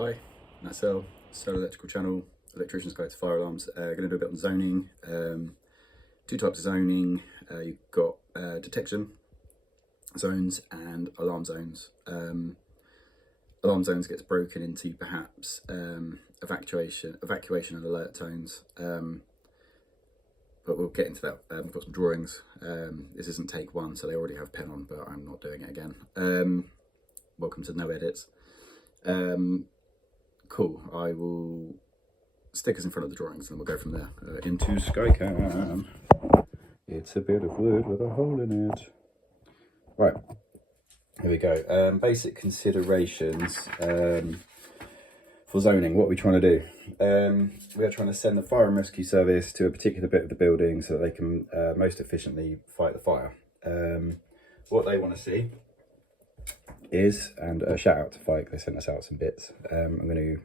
Hi, Matt Solar Electrical Channel, Electricians Guide to Fire Alarms. Going to do a bit on zoning. Two types of zoning. You've got detection zones and alarm zones. Alarm zones gets broken into perhaps evacuation and alert tones. But we'll get into that. We've got some drawings. This isn't take one, so they already have pen on, but I'm not doing it again. Welcome to no edits. Cool, I will stick us in front of the drawings and we'll go from there. Into Skycam. It's a bit of wood with a hole in it. Right, here we go. Basic considerations for zoning. What are we trying to do? We are trying to send the fire and rescue service to a particular bit of the building so that they can most efficiently fight the fire. What they want to see is, and a shout out to Fike, they sent us out some bits. I'm going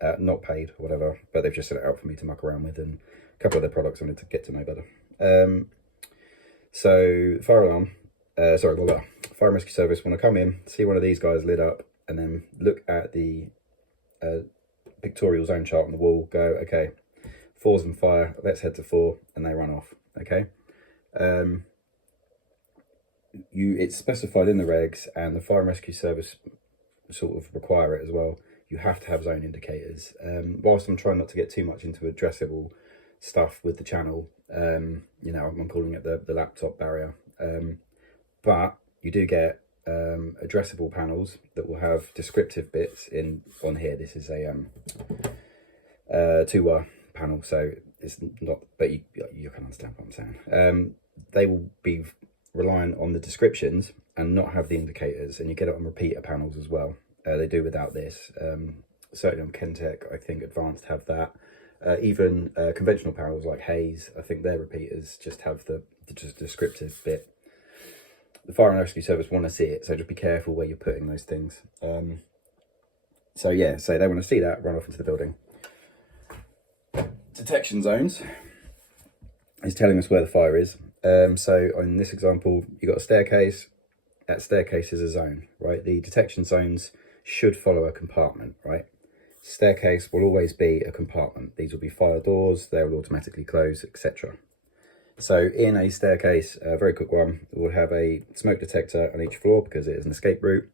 to, not paid or whatever, but they've just sent it out for me to muck around with, and a couple of their products I wanted to get to know better. So fire alarm, fire and rescue service want to come in, see one of these guys lit up, and then look at the pictorial zone chart on the wall, go, okay, 4's on fire, let's head to 4, and they run off, okay? It's specified in the regs, and the fire and rescue service sort of require it as well. You have to have zone indicators. Whilst I'm trying not to get too much into addressable stuff with the channel, you know, I'm calling it the laptop barrier. But you do get addressable panels that will have descriptive bits on here. This is a 2-wire panel, so it's not, but you can understand what I'm saying. They will be reliant on the descriptions and not have the indicators, and you get it on repeater panels as well. They do without this. Certainly on Kentech, I think Advanced have that. Even conventional panels like Hayes, I think their repeaters just have the descriptive bit. The fire and rescue service want to see it, so just be careful where you're putting those things. So yeah, so they want to see that, run off into the building. Detection zones is telling us where the fire is. So in this example, you've got a staircase. That staircase is a zone, right? The detection zones should follow a compartment, right? Staircase will always be a compartment. These will be fire doors, they will automatically close, etc. So in a staircase, a very quick one, we'll have a smoke detector on each floor because it is an escape route.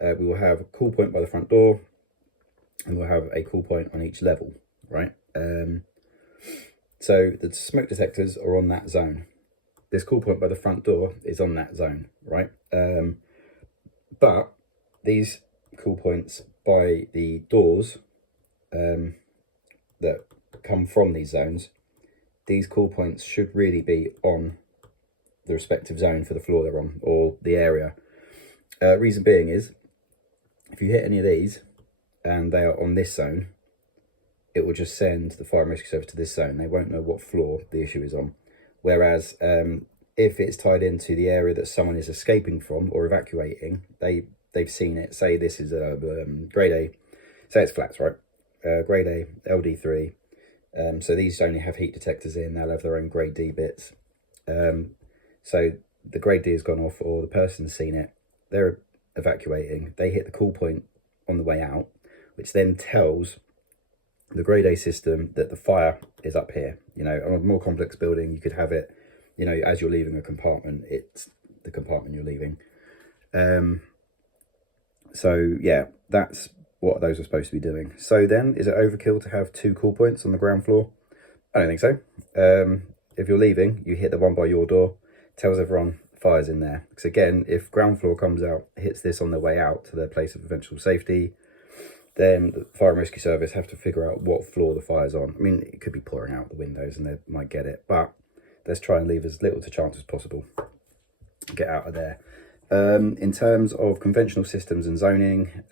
We will have a cool point by the front door, and we'll have a cool point on each level, right? So the smoke detectors are on that zone. This cool point by the front door is on that zone, right? But these cool points by the doors that come from these zones, these cool points should really be on the respective zone for the floor they're on, or the area. Reason being is, if you hit any of these and they are on this zone, it will just send the fire and rescue service to this zone. They won't know what floor the issue is on. Whereas if it's tied into the area that someone is escaping from or evacuating, they've seen it. Say this is a grade A, say it's flats, right? Grade A, LD3. So these only have heat detectors in. They'll have their own grade D bits. So the grade D has gone off, or the person's seen it. They're evacuating. They hit the cool point on the way out, which then tells the grade A system that the fire is up here. You know, on a more complex building, you could have it, you know, as you're leaving a compartment, it's the compartment you're leaving. So yeah, that's what those are supposed to be doing. So then, is it overkill to have 2 cool points on the ground floor? I don't think so. If you're leaving, you hit the one by your door, tells everyone fire's in there. Because again, if ground floor comes out, hits this on their way out to their place of eventual safety, then the fire and rescue service have to figure out what floor the fire's on. I mean, it could be pouring out the windows and they might get it, but let's try and leave as little to chance as possible. Get out of there. In terms of conventional systems and zoning,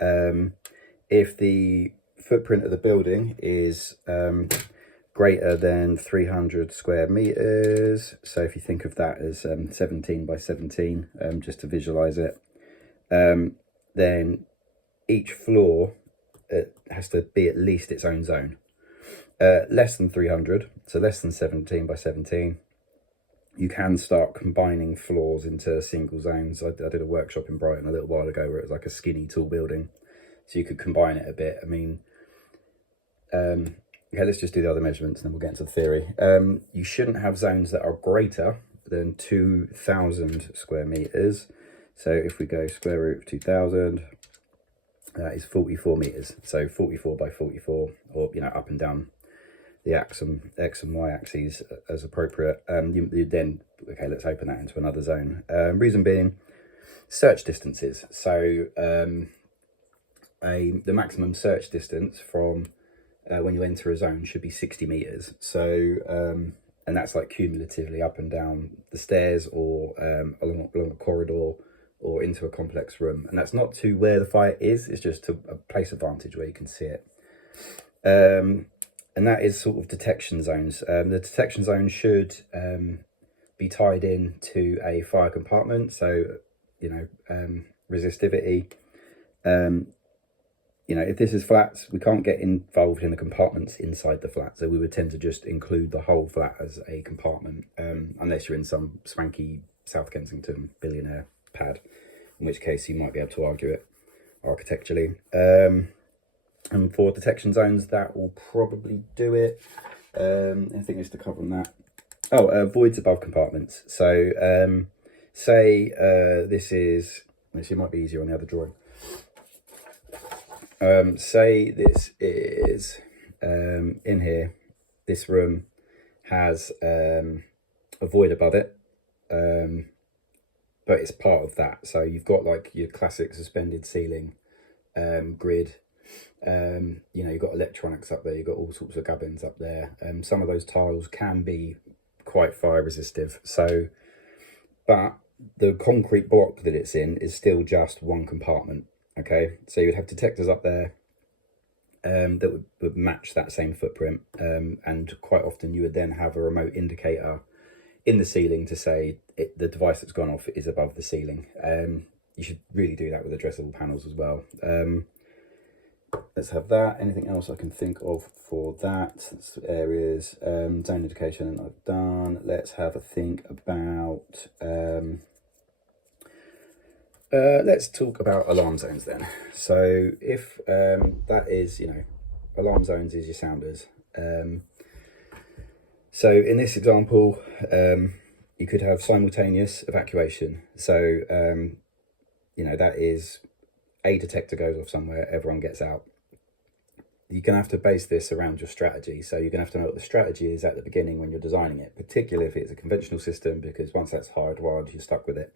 if the footprint of the building is greater than 300 square meters, so if you think of that as 17 by 17, just to visualize it, then each floor has to be at least its own zone. Less than 300, so less than 17 by 17, you can start combining floors into single zones. I did a workshop in Brighton a little while ago where it was like a skinny tall building. So you could combine it a bit. I mean, okay, let's just do the other measurements and then we'll get into the theory. You shouldn't have zones that are greater than 2,000 square meters. So if we go square root of 2,000, that is 44 meters. So 44 by 44, or, you know, up and down the X and Y axes as appropriate. You then, okay, let's open that into another zone. Reason being, search distances. So the maximum search distance from when you enter a zone should be 60 meters. So and that's like cumulatively up and down the stairs, or along a corridor, or into a complex room. And that's not to where the fire is, it's just to a place of vantage where you can see it. And that is sort of detection zones. The detection zone should be tied in to a fire compartment. So, you know, resistivity. You know, if this is flats, we can't get involved in the compartments inside the flat. So we would tend to just include the whole flat as a compartment, unless you're in some swanky South Kensington billionaire pad, in which case you might be able to argue it architecturally. And for detection zones, that will probably do it. Anything else to cover on that? Oh, voids above compartments. So say this is, actually it might be easier on the other drawing. Say this is in here, this room has a void above it, but it's part of that. So you've got like your classic suspended ceiling grid. You know, you've got electronics up there, you've got all sorts of gubbins up there. Some of those tiles can be quite fire resistive. So, but the concrete block that it's in is still just one compartment. Okay, so you'd have detectors up there that would match that same footprint, and quite often you would then have a remote indicator in the ceiling to say the device that's gone off is above the ceiling. You should really do that with addressable panels as well. Let's have that. Anything else I can think of for that? Areas, zone indication I've done. Let's have a think about... let's talk about alarm zones then. So if that is, you know, alarm zones is your sounders. So in this example, you could have simultaneous evacuation. So, you know, that is a detector goes off somewhere, everyone gets out. You're going to have to base this around your strategy. So you're going to have to know what the strategy is at the beginning when you're designing it, particularly if it's a conventional system, because once that's hardwired, you're stuck with it.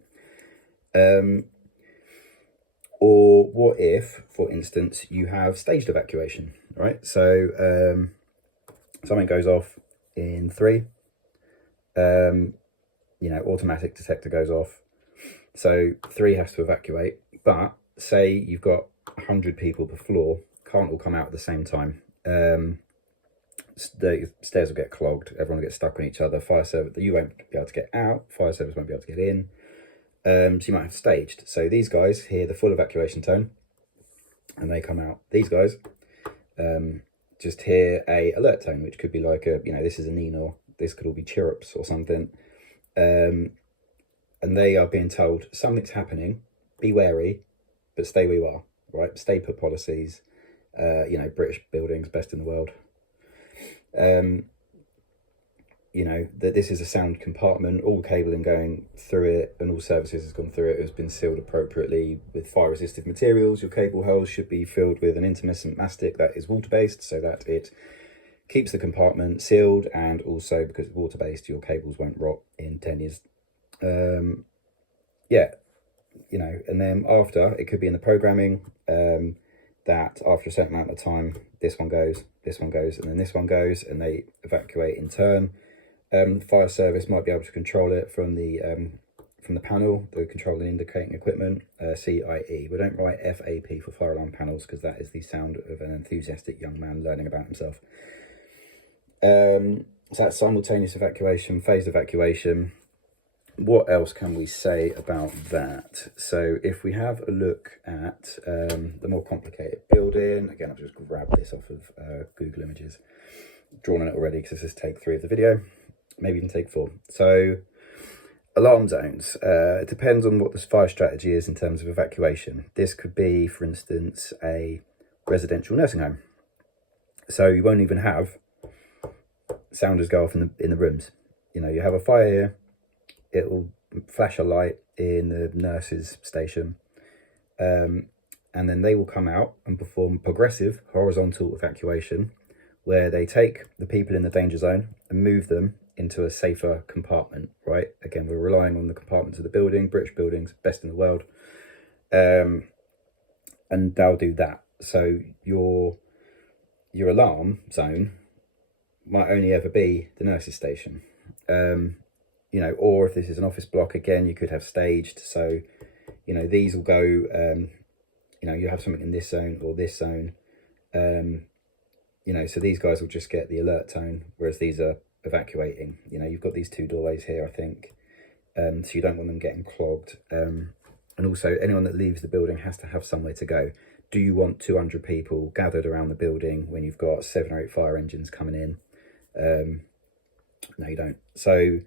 Or what if, for instance, you have staged evacuation, right? So something goes off in 3, you know, automatic detector goes off. So 3 has to evacuate, but say you've got 100 people per floor, can't all come out at the same time. The stairs will get clogged, everyone will get stuck on each other, fire service, you won't be able to get out, fire service won't be able to get in. So you might have staged. So these guys hear the full evacuation tone and they come out. These guys just hear a alert tone, which could be like a, you know, this is a Nino, this could all be chirrups or something. And they are being told something's happening, be wary, but stay where you are, right? Stay put policies, you know, British buildings, best in the world. You know, that this is a sound compartment, all cabling going through it and all services has gone through it, has been sealed appropriately with fire resistive materials. Your cable holes should be filled with an intermittent mastic that is water based, so that it keeps the compartment sealed, and also because it's water based, your cables won't rot in 10 years. Yeah, you know, and then after, it could be in the programming that after a certain amount of time, this one goes, and then this one goes, and they evacuate in turn. Fire service might be able to control it from the panel, the control and indicating equipment, CIE. We don't write FAP for fire alarm panels because that is the sound of an enthusiastic young man learning about himself. So that's simultaneous evacuation, phased evacuation. What else can we say about that? So if we have a look at the more complicated building, again, I've just grabbed this off of Google Images, drawn on it already because this is take 3 of the video, maybe even take 4. So Alarm zones. It depends on what the fire strategy is in terms of evacuation. This could be, for instance, a residential nursing home. So you won't even have sounders go off in the rooms. You know, you have a fire here, it will flash a light in the nurse's station, and then they will come out and perform progressive horizontal evacuation, where they take the people in the danger zone and move them into a safer compartment, right? Again, we're relying on the compartments of the building, British buildings, best in the world. And they'll do that. So your alarm zone might only ever be the nurse's station. You know, or if this is an office block, again, you could have staged. So, you know, these will go, you know, you have something in this zone or this zone. You know, so these guys will just get the alert tone, whereas these are evacuating. You know, you've got these two doorways here, I think. So you don't want them getting clogged. And also, anyone that leaves the building has to have somewhere to go. Do you want 200 people gathered around the building when you've got 7 or 8 fire engines coming in? No, you don't. So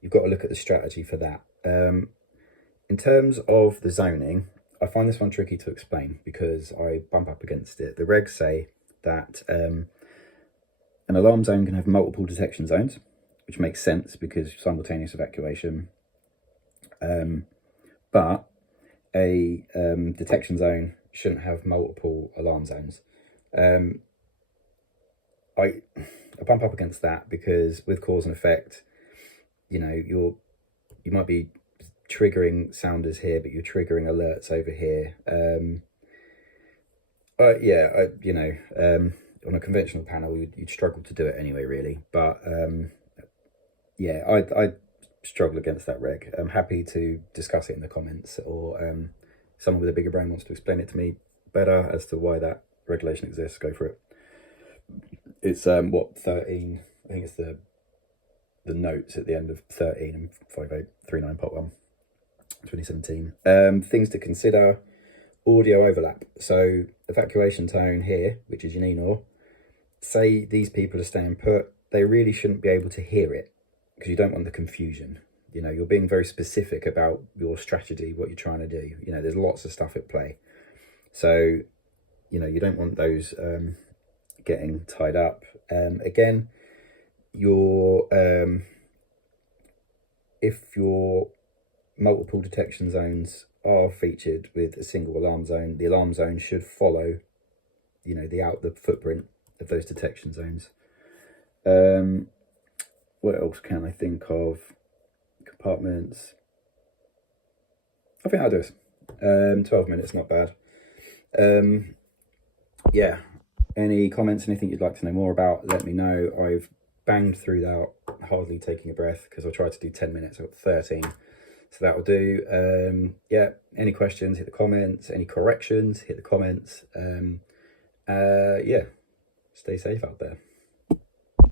you've got to look at the strategy for that. In terms of the zoning, I find this one tricky to explain because I bump up against it. The regs say that an alarm zone can have multiple detection zones, which makes sense because simultaneous evacuation. But a detection zone shouldn't have multiple alarm zones. I bump up against that because with cause and effect, you know, you might be triggering sounders here, but you're triggering alerts over here. You know, on a conventional panel, you'd struggle to do it anyway, really. But yeah, I struggle against that reg. I'm happy to discuss it in the comments, or someone with a bigger brain wants to explain it to me better as to why that regulation exists. Go for it. It's what, 13? I think it's the notes at the end of 13 and 5839 part 1, 2017. Things to consider: audio overlap. So evacuation tone here, which is your NINOR, say these people are staying put, they really shouldn't be able to hear it because you don't want the confusion. You know, you're being very specific about your strategy, what you're trying to do. You know, there's lots of stuff at play. So, you know, you don't want those getting tied up. Again, if your multiple detection zones are featured with a single alarm zone, the alarm zone should follow, you know, the footprint of those detection zones. What else can I think of? Compartments. I think I'll do this. 12 minutes, not bad. Yeah. Any comments, anything you'd like to know more about, let me know. I've banged through that, hardly taking a breath, because I tried to do 10 minutes, I've got 13. So that will do. Yeah, any questions, hit the comments. Any corrections, hit the comments. Yeah, stay safe out there.